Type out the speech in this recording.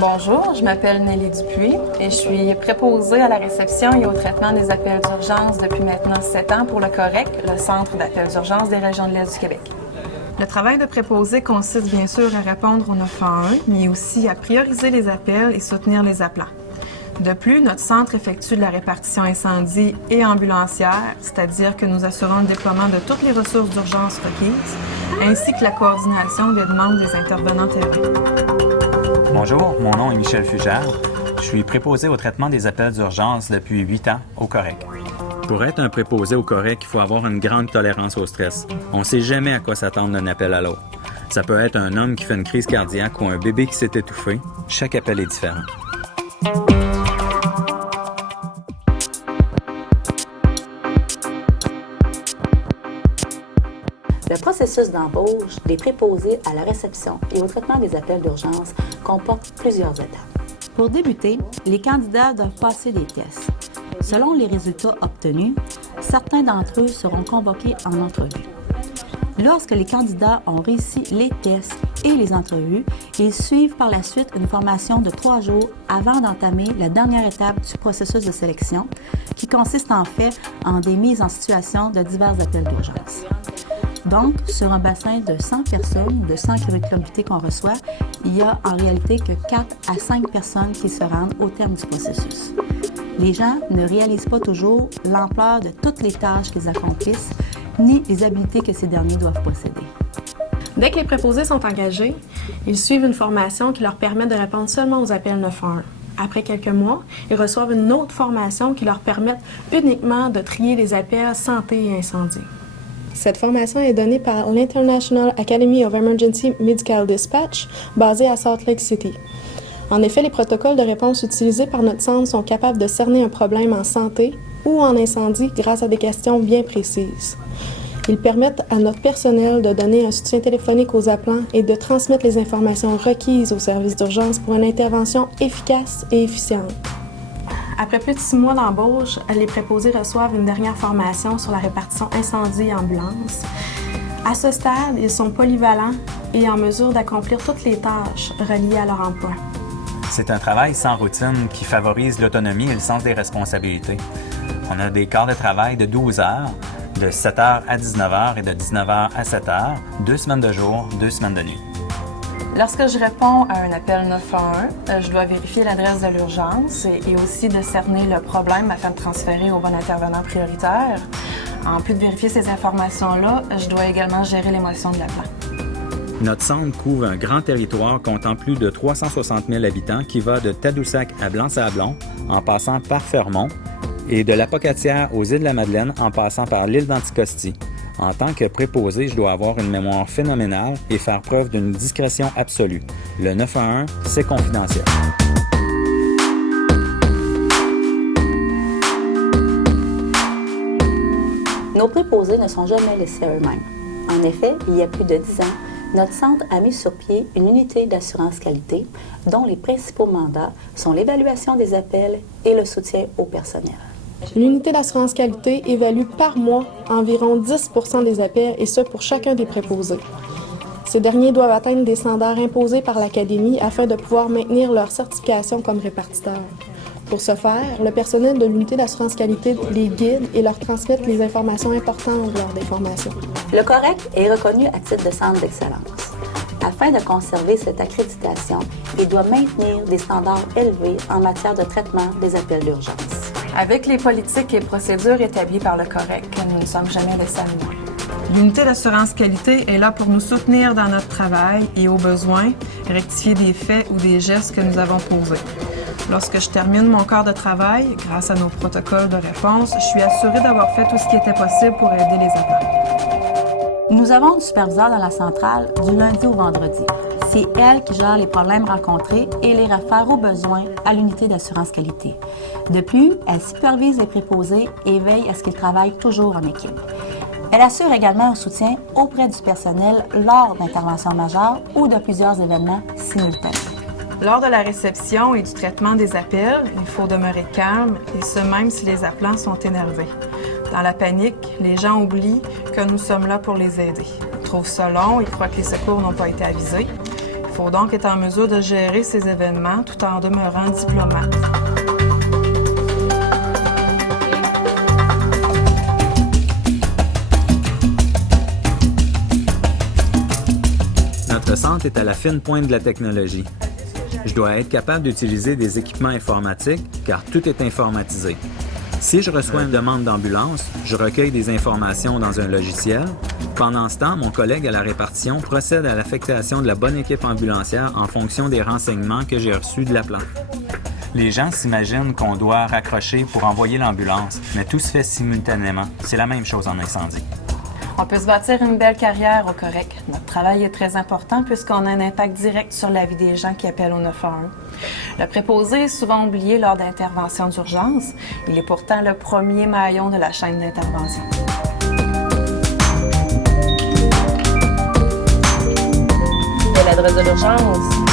Bonjour, je m'appelle Nelly Dupuis et je suis préposée à la réception et au traitement des appels d'urgence depuis maintenant 7 ans pour le COREC, le Centre d'appels d'urgence des régions de l'Est du Québec. Le travail de préposé consiste bien sûr à répondre au 911, mais aussi à prioriser les appels et soutenir les appelants. De plus, notre centre effectue de la répartition incendie et ambulancière, c'est-à-dire que nous assurons le déploiement de toutes les ressources d'urgence requises, ainsi que la coordination des demandes des intervenants terrain. Bonjour, mon nom est Michel Fugère. Je suis préposé au traitement des appels d'urgence depuis 8 ans au COREC. Pour être un préposé au COREC, il faut avoir une grande tolérance au stress. On ne sait jamais à quoi s'attendre d'un appel à l'autre. Ça peut être un homme qui fait une crise cardiaque ou un bébé qui s'est étouffé. Chaque appel est différent. Le processus d'embauche des préposés à la réception et au traitement des appels d'urgence comporte plusieurs étapes. Pour débuter, les candidats doivent passer des tests. Selon les résultats obtenus, certains d'entre eux seront convoqués en entrevue. Lorsque les candidats ont réussi les tests et les entrevues, ils suivent par la suite une formation de 3 jours avant d'entamer la dernière étape du processus de sélection, qui consiste en fait en des mises en situation de divers appels d'urgence. Donc, sur un bassin de 100 personnes, de 100 curriculum vitae qu'on reçoit, il y a en réalité que 4 à 5 personnes qui se rendent au terme du processus. Les gens ne réalisent pas toujours l'ampleur de toutes les tâches qu'ils accomplissent, ni les habiletés que ces derniers doivent posséder. Dès que les préposés sont engagés, ils suivent une formation qui leur permet de répondre seulement aux appels 911. Après quelques mois, ils reçoivent une autre formation qui leur permet uniquement de trier les appels santé et incendie. Cette formation est donnée par l'International Academy of Emergency Medical Dispatch, basée à Salt Lake City. En effet, les protocoles de réponse utilisés par notre centre sont capables de cerner un problème en santé ou en incendie grâce à des questions bien précises. Ils permettent à notre personnel de donner un soutien téléphonique aux appelants et de transmettre les informations requises aux services d'urgence pour une intervention efficace et efficiente. Après plus de 6 mois d'embauche, les préposés reçoivent une dernière formation sur la répartition incendie et ambulance. À ce stade, ils sont polyvalents et en mesure d'accomplir toutes les tâches reliées à leur emploi. C'est un travail sans routine qui favorise l'autonomie et le sens des responsabilités. On a des quarts de travail de 12 heures, de 7h à 19h et de 19h à 7h, 2 semaines de jour, 2 semaines de nuit. Lorsque je réponds à un appel 911, je dois vérifier l'adresse de l'urgence et aussi de cerner le problème afin de transférer au bon intervenant prioritaire. En plus de vérifier ces informations-là, je dois également gérer l'émotion de l'appelant. Notre centre couvre un grand territoire comptant plus de 360 000 habitants qui va de Tadoussac à Blanc-Sablon en passant par Fermont et de la Pocatière aux îles de la Madeleine en passant par l'île d'Anticosti. En tant que préposé, je dois avoir une mémoire phénoménale et faire preuve d'une discrétion absolue. Le 911, c'est confidentiel. Nos préposés ne sont jamais laissés à eux-mêmes. En effet, il y a plus de 10 ans, notre centre a mis sur pied une unité d'assurance qualité dont les principaux mandats sont l'évaluation des appels et le soutien au personnel. L'unité d'assurance qualité évalue par mois environ 10 % des appels, et ce pour chacun des préposés. Ces derniers doivent atteindre des standards imposés par l'Académie afin de pouvoir maintenir leur certification comme répartiteurs. Pour ce faire, le personnel de l'unité d'assurance qualité les guide et leur transmet les informations importantes lors des formations. Le COREC est reconnu à titre de centre d'excellence. Afin de conserver cette accréditation, il doit maintenir des standards élevés en matière de traitement des appels d'urgence. Avec les politiques et procédures établies par le COREC, nous ne sommes jamais laissés à nous-mêmes. L'unité d'assurance qualité est là pour nous soutenir dans notre travail et, au besoin, rectifier des faits ou des gestes que nous avons posés. Lorsque je termine mon quart de travail, grâce à nos protocoles de réponse, je suis assurée d'avoir fait tout ce qui était possible pour aider les appelants. Nous avons une superviseure dans la centrale du lundi au vendredi. C'est elle qui gère les problèmes rencontrés et les réfère aux besoins à l'unité d'assurance qualité. De plus, elle supervise les préposés et veille à ce qu'ils travaillent toujours en équipe. Elle assure également un soutien auprès du personnel lors d'interventions majeures ou de plusieurs événements simultanés. Lors de la réception et du traitement des appels, il faut demeurer calme, et ce même si les appelants sont énervés. Dans la panique, les gens oublient que nous sommes là pour les aider. Ils trouvent ça long, ils croient que les secours n'ont pas été avisés. Il faut donc être en mesure de gérer ces événements tout en demeurant diplomate. Notre centre est à la fine pointe de la technologie. Je dois être capable d'utiliser des équipements informatiques car tout est informatisé. Si je reçois une demande d'ambulance, je recueille des informations dans un logiciel. Pendant ce temps, mon collègue à la répartition procède à l'affectation de la bonne équipe ambulancière en fonction des renseignements que j'ai reçus de l'appelant. Les gens s'imaginent qu'on doit raccrocher pour envoyer l'ambulance, mais tout se fait simultanément. C'est la même chose en incendie. On peut se bâtir une belle carrière au Correc. Notre travail est très important puisqu'on a un impact direct sur la vie des gens qui appellent au 911. Le préposé est souvent oublié lors d'interventions d'urgence. Il est pourtant le premier maillon de la chaîne d'intervention. L'adresse de l'urgence.